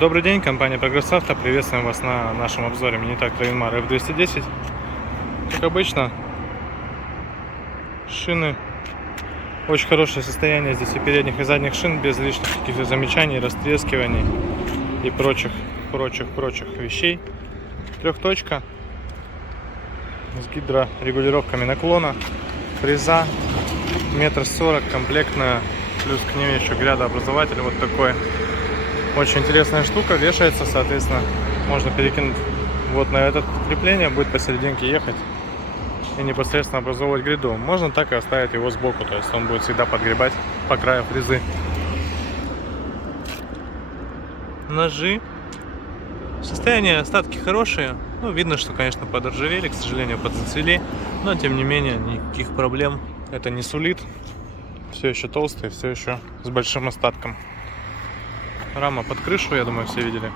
Добрый день, компания Прогресс Авто. Приветствуем вас на нашем обзоре мини-трактора Янмар F210. Как обычно, шины очень хорошее состояние здесь и передних, и задних шин, без лишних каких-то замечаний, растрескиваний и прочих вещей. Трехточка с гидрорегулировками наклона, фреза 1,40 м, комплектная, плюс к ней еще грядообразователь вот такой. Очень интересная штука, вешается, соответственно, можно перекинуть вот на это крепление, будет посерединке ехать и непосредственно образовывать гряду. Можно так и оставить его сбоку, то есть он будет всегда подгребать по краю фрезы. Ножи. Состояние, остатки хорошие. Ну, видно, что, конечно, подоржавели, к сожалению, подзацвели, но, тем не менее, никаких проблем это не сулит. Все еще толстые, все еще с большим остатком. Рама под крышу, я думаю, все видели.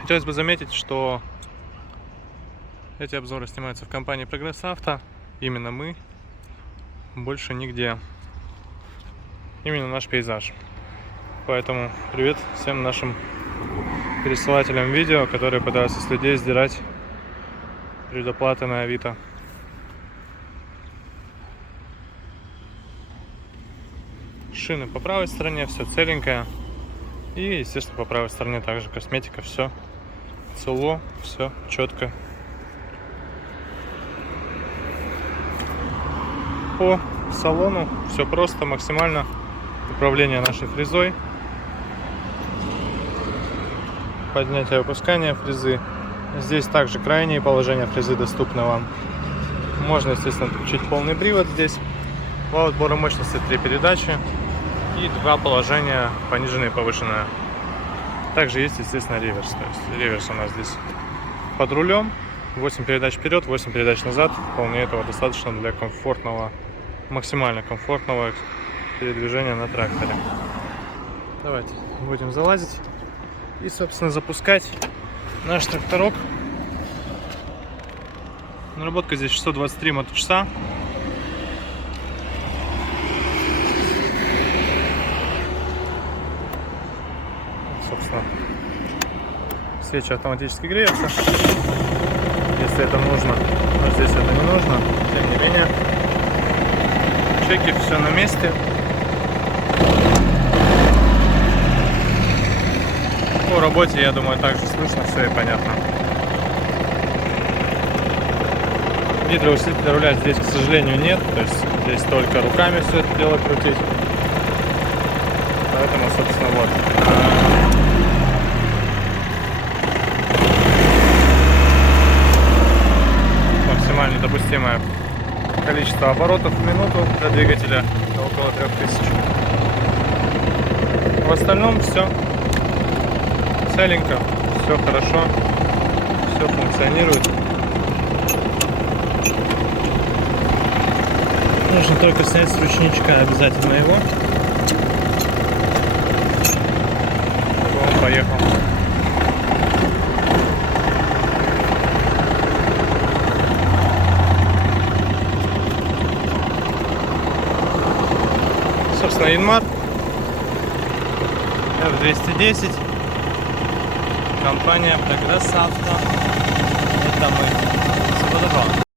Хотелось бы заметить, что эти обзоры снимаются в компании Прогресс Авто. Именно мы, больше нигде. Именно наш пейзаж. Поэтому привет всем нашим пересылателям видео, которые пытаются с людей сдирать предоплаты на Авито. Шины по правой стороне, все целенькое. И, естественно, по правой стороне также косметика, все цело, все четко. По салону все просто, максимально. Управление нашей фрезой, поднятие и опускание фрезы. Здесь также крайние положения фрезы доступны вам. Можно, естественно, включить полный привод здесь. Вал отбора мощности 3 передачи и 2 положения, пониженное и повышенное. Также есть, естественно, реверс. То есть реверс у нас здесь под рулем. 8 передач вперед, 8 передач назад. Вполне этого достаточно для комфортного, максимально комфортного передвижения на тракторе. Давайте будем залазить и, собственно, запускать наш тракторок. Наработка здесь 623 моточаса. Собственно, свечи автоматически греются, если это нужно, но здесь это не нужно. Тем не менее, чеки, все на месте. По работе, я думаю, также слышно все и понятно. Гидроусилителя руля здесь, к сожалению, нет, то есть здесь только руками все это дело крутить. Поэтому, собственно, вот. Максимально допустимое количество оборотов в минуту для двигателя около 3000. В остальном все целенько, все хорошо, все функционирует. Нужно только снять с ручничка обязательно его, чтобы он поехал. Собственно, Янмар F210, компания Прогресс Авто. Это мы. Всего доброго.